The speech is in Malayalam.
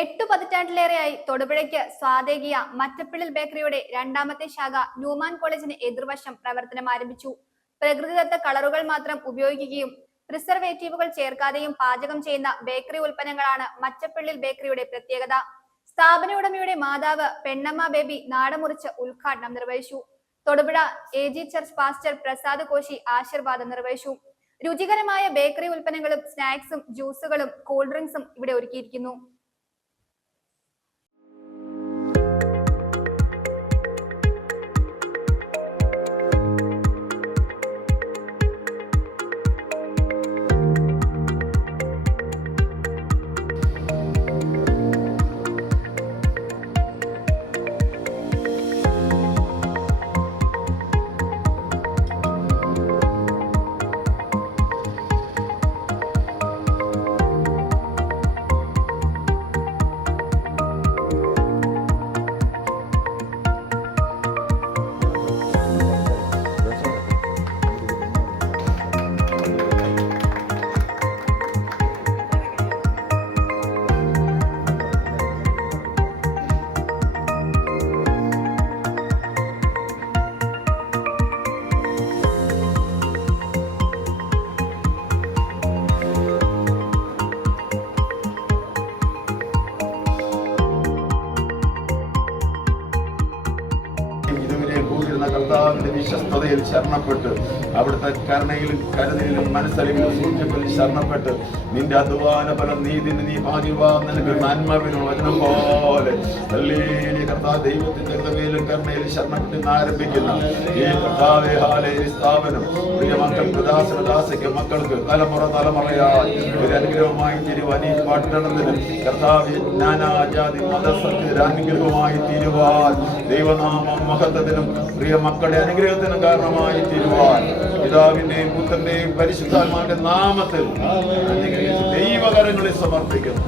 8 പതിറ്റാണ്ടിലേറെയായി തൊടുപുഴയ്ക്ക് സ്വാദേകിയ മറ്റപ്പിള്ളിൽ ബേക്കറിയുടെ രണ്ടാമത്തെ ശാഖ ന്യൂമാൻ കോളേജിന് എതിർവശം പ്രവർത്തനം ആരംഭിച്ചു. പ്രകൃതിദത്ത കളറുകൾ മാത്രം ഉപയോഗിക്കുകയും പ്രിസർവേറ്റീവുകൾ ചേർക്കാതെയും പാചകം ചെയ്യുന്ന ബേക്കറി ഉൽപ്പന്നങ്ങളാണ് മറ്റപ്പിള്ളിൽ ബേക്കറിയുടെ പ്രത്യേകത. സ്ഥാപന ഉടമയുടെ മാതാവ് പെണ്ണമ്മ ബേബി നാടമുറിച്ച് ഉദ്ഘാടനം നിർവഹിച്ചു. Thodupuzha AG church pastor Prasad Koshy ആശീർവാദം നിർവഹിച്ചു. രുചികരമായ ബേക്കറി ഉൽപ്പന്നങ്ങളും സ്നാക്സും ജ്യൂസുകളും കൂൾ ഡ്രിങ്ക്സും ഇവിടെ ഒരുക്കിയിരിക്കുന്നു. കർത്താവിന്റെ വിശ്വസ്തതയിൽ ശരണപ്പെട്ട് അവിടുത്തെ കരുണയിലും കരുതലിലും മനസ്സലിലും സൂക്ഷിപ്പിലും ശരണപ്പെട്ട് നിന്റെ അധ്വാന ഫലം നീ ഭാഗ്യവാൻ നിനക്ക് നന്മവിനും വചനം പോലെ കർത്താവ് ദൈവത്തിന്റെ കൃപയിലും കരുണയിലും ശരണപ്പെട്ട് ഇന്ന് ആരംഭിക്കുന്ന ഈ കർത്താവേ ഹാലയിൽ സ്ഥാപനം പ്രിയ മക്കൾക്ക് ദാസനദാസയ്ക്ക് മക്കൾക്ക് തലമുറയായി ഒരു അനുഗ്രഹമായി തീരുവാൻ ഈ പട്ടണത്തിന് കർത്താവ് നാനാജാതി മതസ്ഥർക്ക് അനുഗ്രഹമായി തീരുവാൻ ദൈവനാമം മഹത്വത്തിനും പ്രിയ മക്കളുടെ അനുഗ്രഹത്തിനും കാരണമായി തീരുവാൻ പിതാവിന്റെയും പുത്രന്റെയും പരിശുദ്ധാത്മാവിന്റെ നാമത്തിൽ ദൈവകരങ്ങളിൽ സമർപ്പിക്കുന്നു.